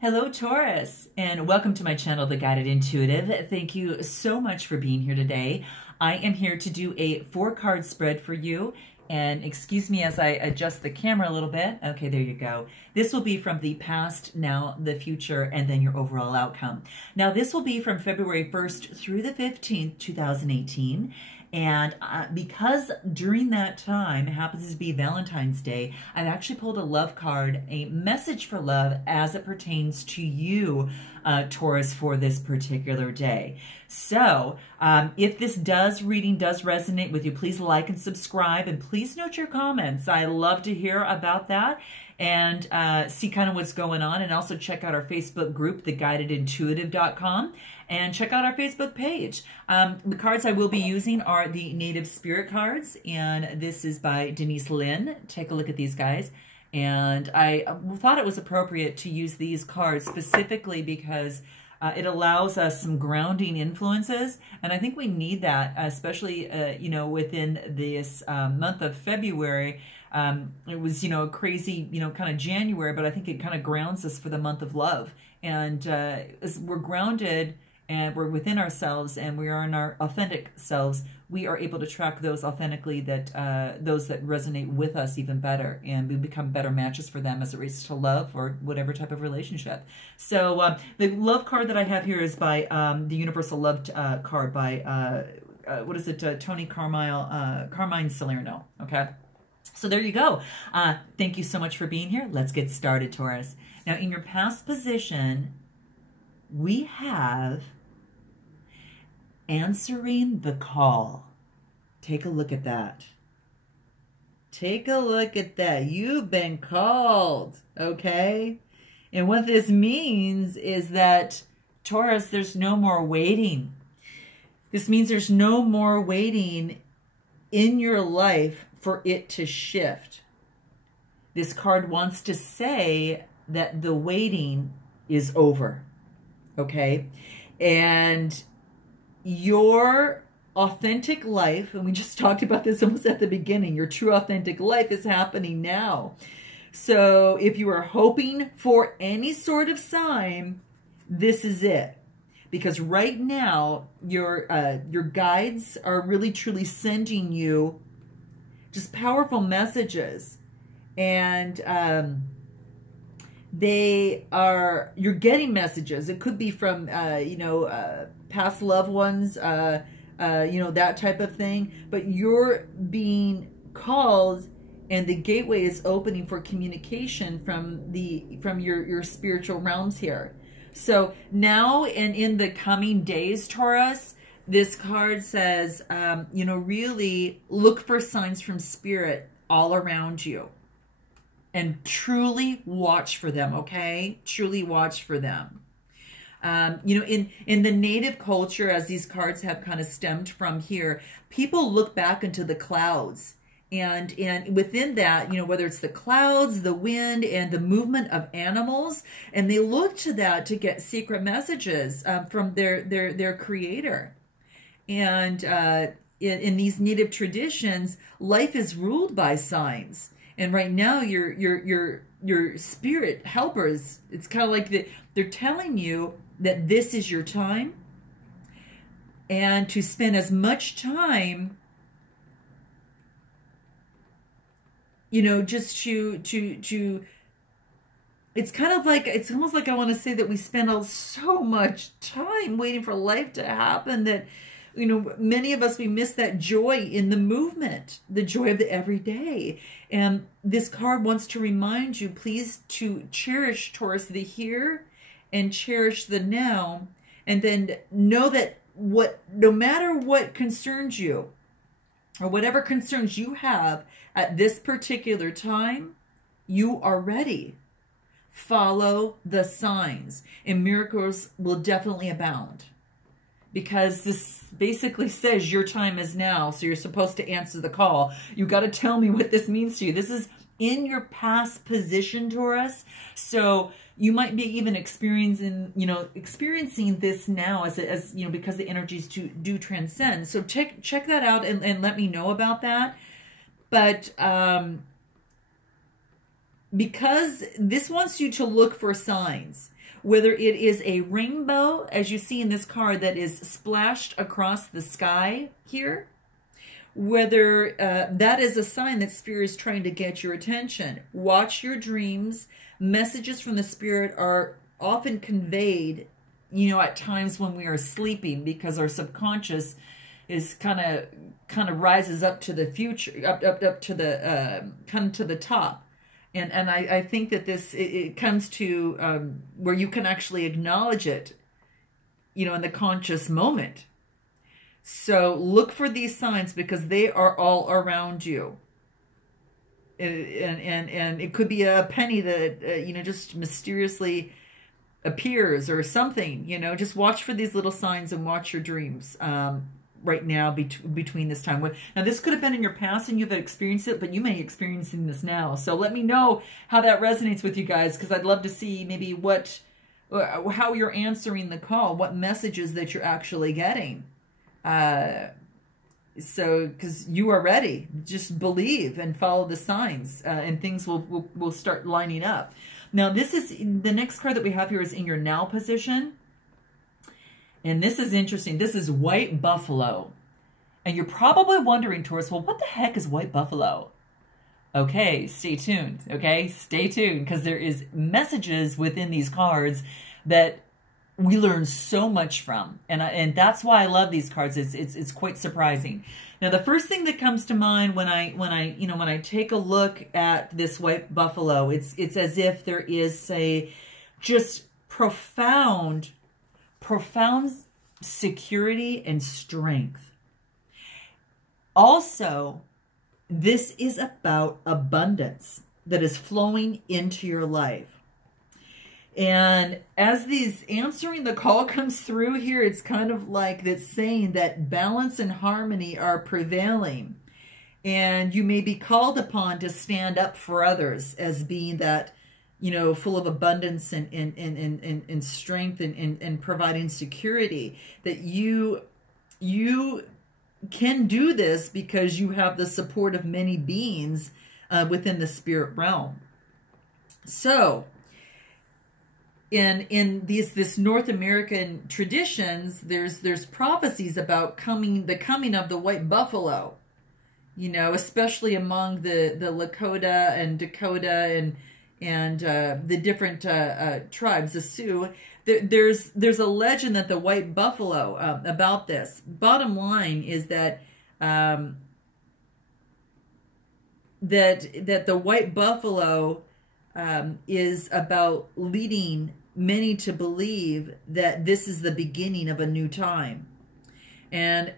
Hello, Taurus, and welcome to my channel, The Guided Intuitive. Thank you so much for being here today. I am here to do a 4-card spread for you, and excuse me as I adjust the camera a little bit. Okay, there you go. This will be from the past, now, the future, and then your overall outcome. Now, this will be from February 1st through the 15th, 2018. And because during that time, it happens to be Valentine's Day, I've actually pulled a love card, a message for love as it pertains to you, Taurus, for this particular day. So if this reading does resonate with you, please like and subscribe, and please note your comments. I love to hear about that and see kind of what's going on, and also check out our Facebook group, theguidedintuitive.com, and check out our Facebook page. The cards I will be using are the Native Spirit cards, and this is by Denise Lynn. Take a look at these guys. And I thought it was appropriate to use these cards specifically because it allows us some grounding influences, and I think we need that, especially you know, within this month of February. It was, you know, a crazy, you know, kind of January, but I think it kind of grounds us for the month of love. And as we're grounded and we're within ourselves and we are in our authentic selves, we are able to track those authentically, that those that resonate with us even better, and we become better matches for them as it relates to love or whatever type of relationship. So the love card that I have here is by the Universal Love card by, what is it, Tony Carmine Salerno, okay? So there you go. Thank you so much for being here. Let's get started, Taurus. Now, in your past position, we have answering the call. Take a look at that. Take a look at that. You've been called, okay? And what this means is that, Taurus, there's no more waiting. This means there's no more waiting in your life for it to shift. This card wants to say that the waiting is over, okay? And your authentic life, and we just talked about this almost at the beginning, your true authentic life is happening now. So if you are hoping for any sort of sign, this is it. Because right now, your guides are really truly sending you just powerful messages. And you're getting messages. It could be from, you know, past loved ones, you know, that type of thing. But you're being called, and the gateway is opening for communication from your spiritual realms here. So now and in the coming days, Taurus, this card says, you know, really look for signs from spirit all around you. And truly watch for them, okay? Truly watch for them. You know, in the native culture, as these cards have kind of stemmed from here, people look back into the clouds. And within that, you know, whether it's the clouds, the wind, and the movement of animals, and they look to that to get secret messages from their creator. And in these native traditions, life is ruled by signs. And right now, your spirit helpers, it's kind of like they're telling you that this is your time, and to spend as much time, you know, just to it's kind of like, it's almost like I want to say that we spend so much time waiting for life to happen that, you know, many of us, we miss that joy in the movement, the joy of the everyday. And this card wants to remind you, please, to cherish, Taurus, the here, and cherish the now. And then know that no matter what concerns you, or whatever concerns you have at this particular time, you are ready. Follow the signs, and miracles will definitely abound. Because this basically says your time is now, so you're supposed to answer the call. You got to tell me what this means to you. This is in your past position, Taurus. So you might be even experiencing this now as you know, because the energies do transcend. So check that out and let me know about that. But because this wants you to look for signs. whether it is a rainbow, as you see in this card, that is splashed across the sky here, whether that is a sign that Spirit is trying to get your attention. Watch your dreams. Messages from the Spirit are often conveyed, you know, at times when we are sleeping, because our subconscious is kind of rises up to the future, up to the kind of to the top. And I think that it comes to where you can actually acknowledge it, you know, in the conscious moment. So look for these signs, because they are all around you. And it could be a penny that, you know, just mysteriously appears or something, you know. Just watch for these little signs and watch your dreams right now between this time. Now, this could have been in your past and you've experienced it, but you may be experiencing this now. So let me know how that resonates with you guys, because I'd love to see maybe how you're answering the call, what messages that you're actually getting. So, because you are ready, just believe and follow the signs, and things will start lining up. Now, this is the next card that we have here is in your now position. And this is interesting. This is white buffalo. And you're probably wondering, Taurus, well, what the heck is white buffalo? Okay, stay tuned. Okay, stay tuned, because there is messages within these cards that we learn so much from, and that's why I love these cards. It's quite surprising. Now, the first thing that comes to mind when I take a look at this white buffalo, it's as if there is a just profound security and strength. Also, this is about abundance that is flowing into your life. And as these answering the call comes through here, it's kind of like that's saying that balance and harmony are prevailing. And you may be called upon to stand up for others as being that, you know, full of abundance and strength and providing security. That you can do this because you have the support of many beings within the spirit realm. So, in this North American traditions, there's prophecies about the coming of the white buffalo, you know, especially among the Lakota and Dakota and the different tribes, the Sioux. There's a legend that the white buffalo about this. Bottom line is that that the white buffalo is about leading many to believe that this is the beginning of a new time. And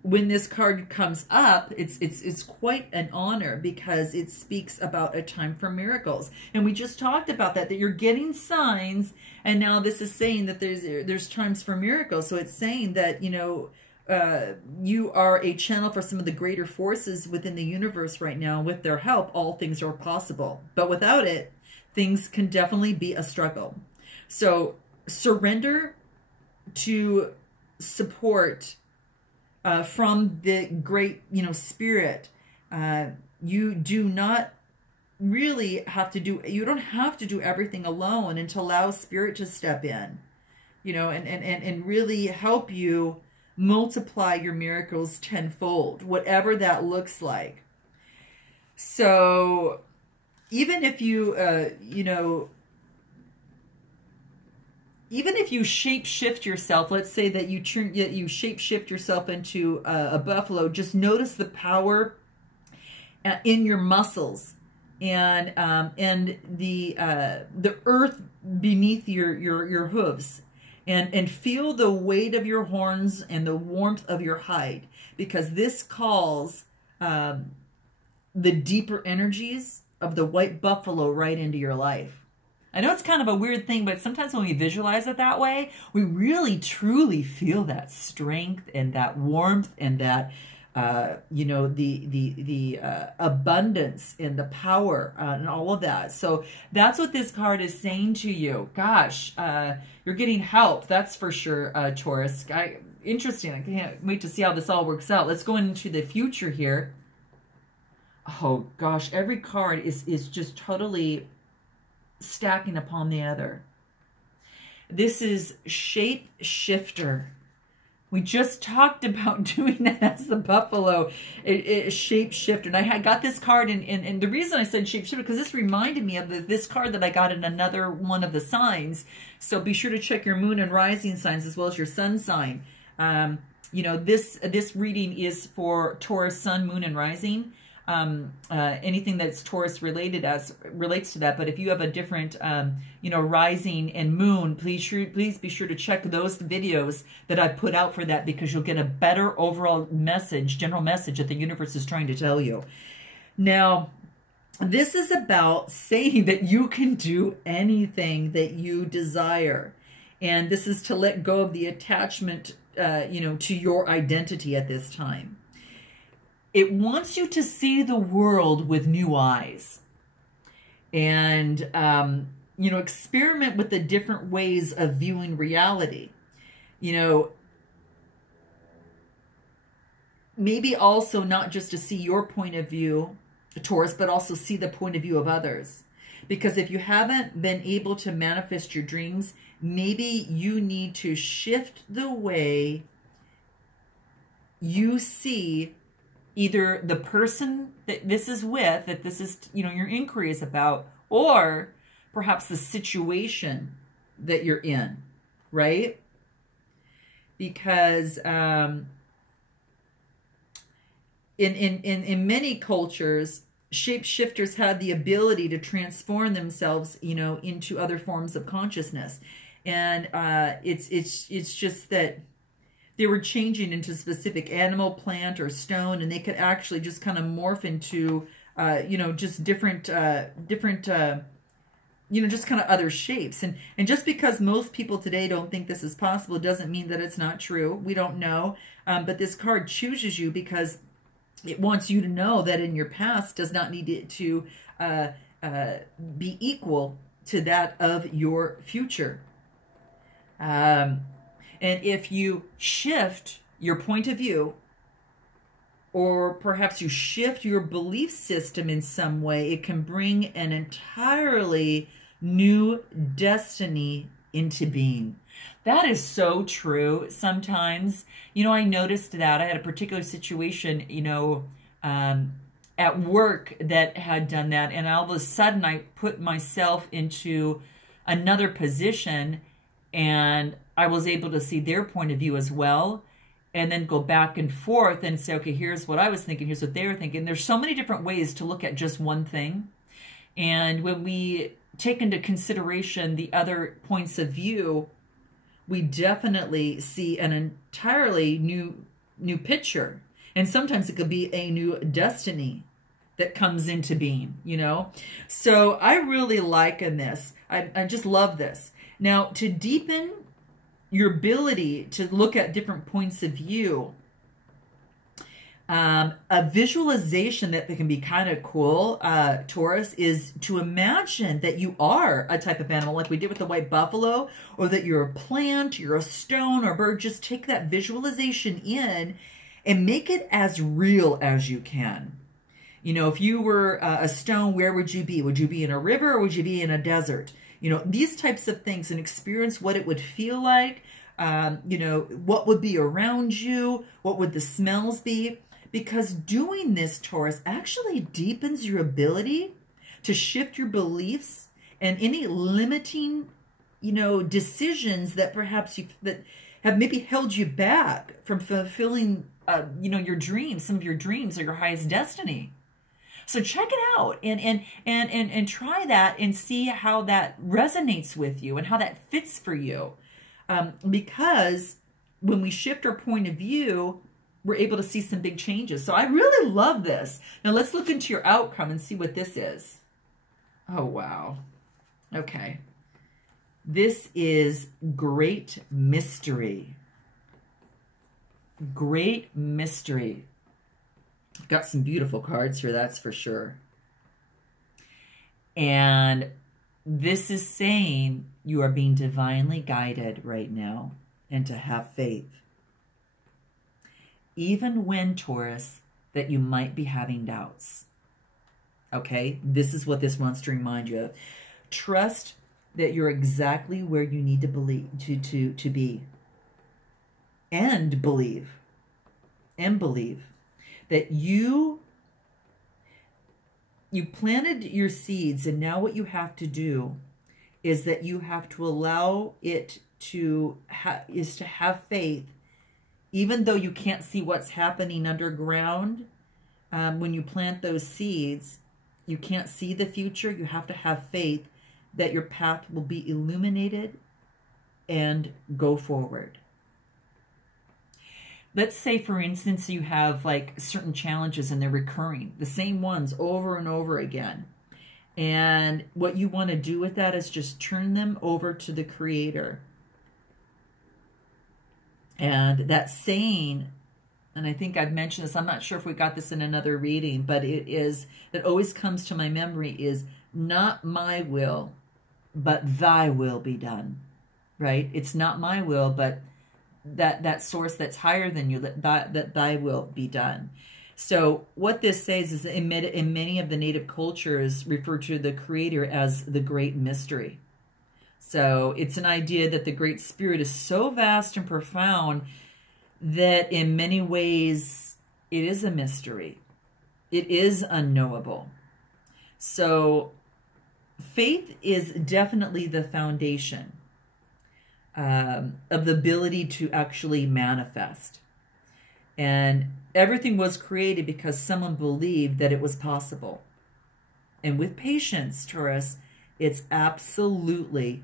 when this card comes up, it's quite an honor, because it speaks about a time for miracles. And we just talked about that you're getting signs, and now this is saying that there's times for miracles. So it's saying that, you know, you are a channel for some of the greater forces within the universe right now. With their help, all things are possible. But without it, things can definitely be a struggle. So surrender to support from the great, you know, spirit. You do not really have to you don't have to do everything alone, and to allow spirit to step in, you know, and really help you multiply your miracles tenfold, whatever that looks like. So even if you, you know, even if you shape-shift yourself, let's say that you shape-shift yourself into a buffalo, just notice the power in your muscles and the earth beneath your hooves, and feel the weight of your horns and the warmth of your hide, because this calls the deeper energies of the white buffalo right into your life. I know it's kind of a weird thing, but sometimes when we visualize it that way, we really truly feel that strength and that warmth and that, you know, the abundance and the power and all of that. So that's what this card is saying to you. Gosh, you're getting help. That's for sure, Taurus. Interesting. I can't wait to see how this all works out. Let's go into the future here. Oh gosh, every card is just totally stacking upon the other. This is shape shifter. We just talked about doing that as the buffalo, shape shifter. And I got this card, and the reason I said shape shifter, because this reminded me of this card that I got in another one of the signs. So be sure to check your moon and rising signs as well as your sun sign. You know, this reading is for Taurus, sun, moon, and rising. Anything that's Taurus relates to that. But if you have a different, you know, rising and moon, please be sure to check those videos that I put out for that, because you'll get a better overall message, general message that the universe is trying to tell you. Now, this is about saying that you can do anything that you desire. And this is to let go of the attachment, you know, to your identity at this time. It wants you to see the world with new eyes and, you know, experiment with the different ways of viewing reality. You know, maybe also not just to see your point of view, Taurus, but also see the point of view of others. Because if you haven't been able to manifest your dreams, maybe you need to shift the way you see either the person that this is with, that this is, you know, your inquiry is about, or perhaps the situation that you're in, right? Because in many cultures, shapeshifters had the ability to transform themselves, you know, into other forms of consciousness. And it's just that they were changing into specific animal, plant, or stone, and they could actually just kind of morph into, you know, just different, you know, just kind of other shapes. And just because most people today don't think this is possible doesn't mean that it's not true. We don't know. But this card chooses you because it wants you to know that in your past does not need it to be equal to that of your future. And if you shift your point of view, or perhaps you shift your belief system in some way, it can bring an entirely new destiny into being. That is so true. Sometimes, you know, I noticed that I had a particular situation, you know, at work that had done that. And all of a sudden I put myself into another position, and I was able to see their point of view as well, and then go back and forth and say, okay, here's what I was thinking, here's what they were thinking. There's so many different ways to look at just one thing. And when we take into consideration the other points of view, we definitely see an entirely new picture. And sometimes it could be a new destiny that comes into being, you know? So I really like in this. I just love this. Now, to deepen your ability to look at different points of view, a visualization that can be kind of cool, Taurus, is to imagine that you are a type of animal, like we did with the white buffalo, or that you're a plant, you're a stone, or a bird. Just take that visualization in and make it as real as you can. You know, if you were a stone, where would you be? Would you be in a river, or would you be in a desert? You know, these types of things, and experience what it would feel like. You know, what would be around you? What would the smells be? Because doing this, Taurus, actually deepens your ability to shift your beliefs and any limiting, you know, decisions that perhaps that have maybe held you back from fulfilling, you know, your dreams, some of your dreams or your highest destiny. So check it out and try that and see how that resonates with you and how that fits for you. Because when we shift our point of view, we're able to see some big changes. So I really love this. Now let's look into your outcome and see what this is. Oh, wow. Okay. This is Great Mystery. Great Mystery. I've got some beautiful cards here, that's for sure. And this is saying you are being divinely guided right now, and to have faith. Even when, Taurus, that you might be having doubts. Okay? This is what this wants to remind you of. Trust that you're exactly where you need to believe to be. And believe that you planted your seeds, and now what you have to do is that you have to allow it to have faith, even though you can't see what's happening underground. When you plant those seeds, you can't see the future. You have to have faith that your path will be illuminated and go forward. Let's say, for instance, you have like certain challenges and they're recurring, the same ones over and over again. And what you want to do with that is just turn them over to the Creator. And that saying, and I think I've mentioned this, I'm not sure if we got this in another reading, but that always comes to my memory is, not my will, but thy will be done, right? It's not my will, but that source that's higher than you, that thy will be done. So what this says is, in many of the native cultures, refer to the Creator as the great mystery. So it's an idea that the Great Spirit is so vast and profound that in many ways it is a mystery. It is unknowable. So faith is definitely the foundation of the ability to actually manifest. And everything was created because someone believed that it was possible. And with patience, Taurus, it's absolutely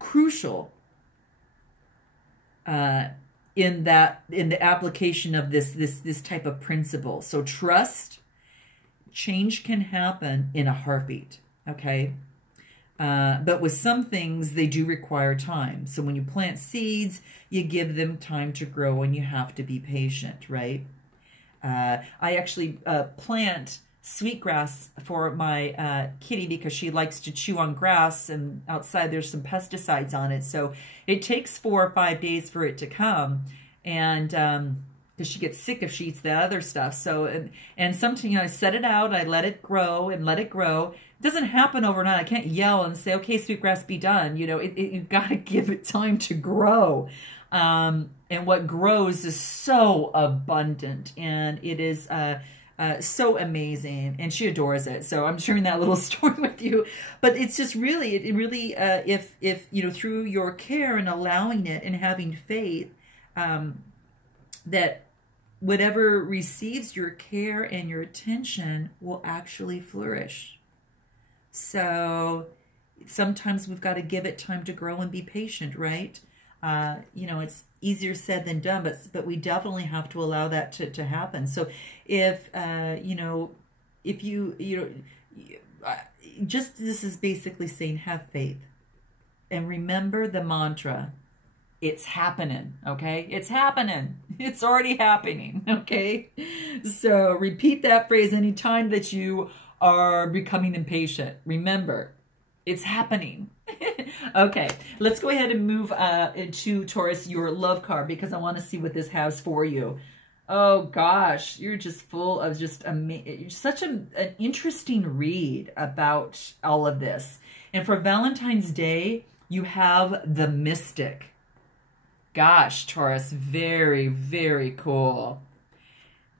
crucial in the application of this type of principle. So trust, change can happen in a heartbeat, okay? But with some things, they do require time. So when you plant seeds, you give them time to grow, and you have to be patient, right? I actually plant sweetgrass for my kitty because she likes to chew on grass, and outside there's some pesticides on it. So it takes 4 or 5 days for it to come, and because she gets sick if she eats the other stuff. So, and sometimes, I set it out, I let it grow and let it grow. It doesn't happen overnight. I can't yell and say, okay, sweetgrass, be done. You've got to give it time to grow. And what grows is so abundant, and it is so amazing, and she adores it. So I'm sharing that little story with you. But it's just really, if through your care and allowing it and having faith, that whatever receives your care and your attention will actually flourish. So sometimes we've got to give it time to grow and be patient, right? It's easier said than done, but we definitely have to allow that to happen. So if this is basically saying, have faith, and remember the mantra, it's happening, okay? It's happening. It's already happening, okay? So repeat that phrase anytime that you are becoming impatient. Remember, it's happening. Okay, let's go ahead and move to Taurus, your love card, because I want to see what this has for you. Oh gosh, you're just full of just such an interesting read about all of this. And for Valentine's Day, you have the Mystic. Gosh, Taurus, very, very cool.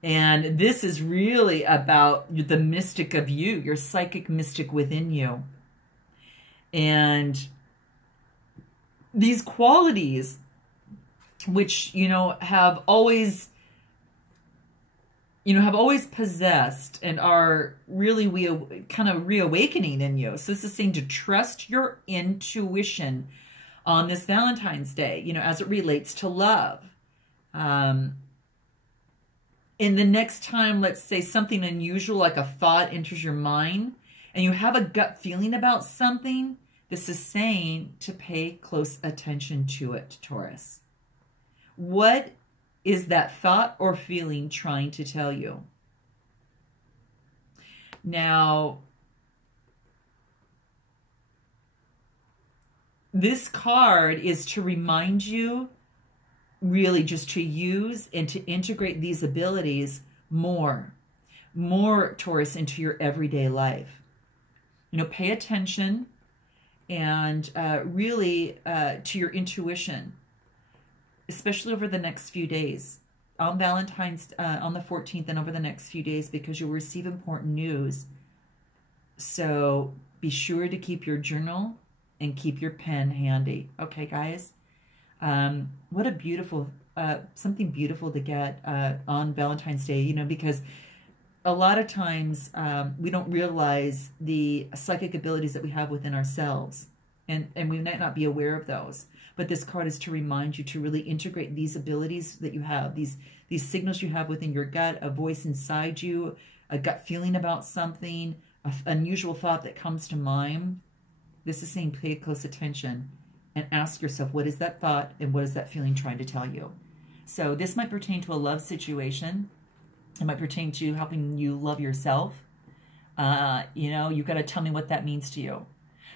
And this is really about the mystic of you, your psychic mystic within you. And these qualities, which, have always possessed and are really kind of reawakening in you. So this is saying to trust your intuition on this Valentine's Day, as it relates to love. And the next time, let's say something unusual like a thought enters your mind and you have a gut feeling about something, this is saying to pay close attention to it, Taurus. What is that thought or feeling trying to tell you? Now, this card is to remind you really just to use and to integrate these abilities more, Taurus, into your everyday life. Pay attention and really to your intuition, especially over the next few days. On Valentine's, on the 14th and over the next few days, because you'll receive important news. So be sure to keep your journal and keep your pen handy. Okay, guys? What a beautiful, something beautiful to get on Valentine's Day, you know, because a lot of times we don't realize the psychic abilities that we have within ourselves. And we might not be aware of those. But this card is to remind you to really integrate these abilities that you have, these signals you have within your gut, a voice inside you, a gut feeling about something, an unusual thought that comes to mind. This is saying pay close attention and ask yourself, what is that thought and what is that feeling trying to tell you? So this might pertain to a love situation. It might pertain to helping you love yourself. You know, you've got to tell me what that means to you.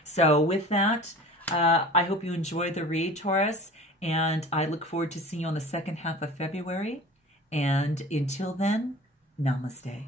So with that, I hope you enjoyed the read, Taurus, and I look forward to seeing you on the second half of February. And until then, namaste.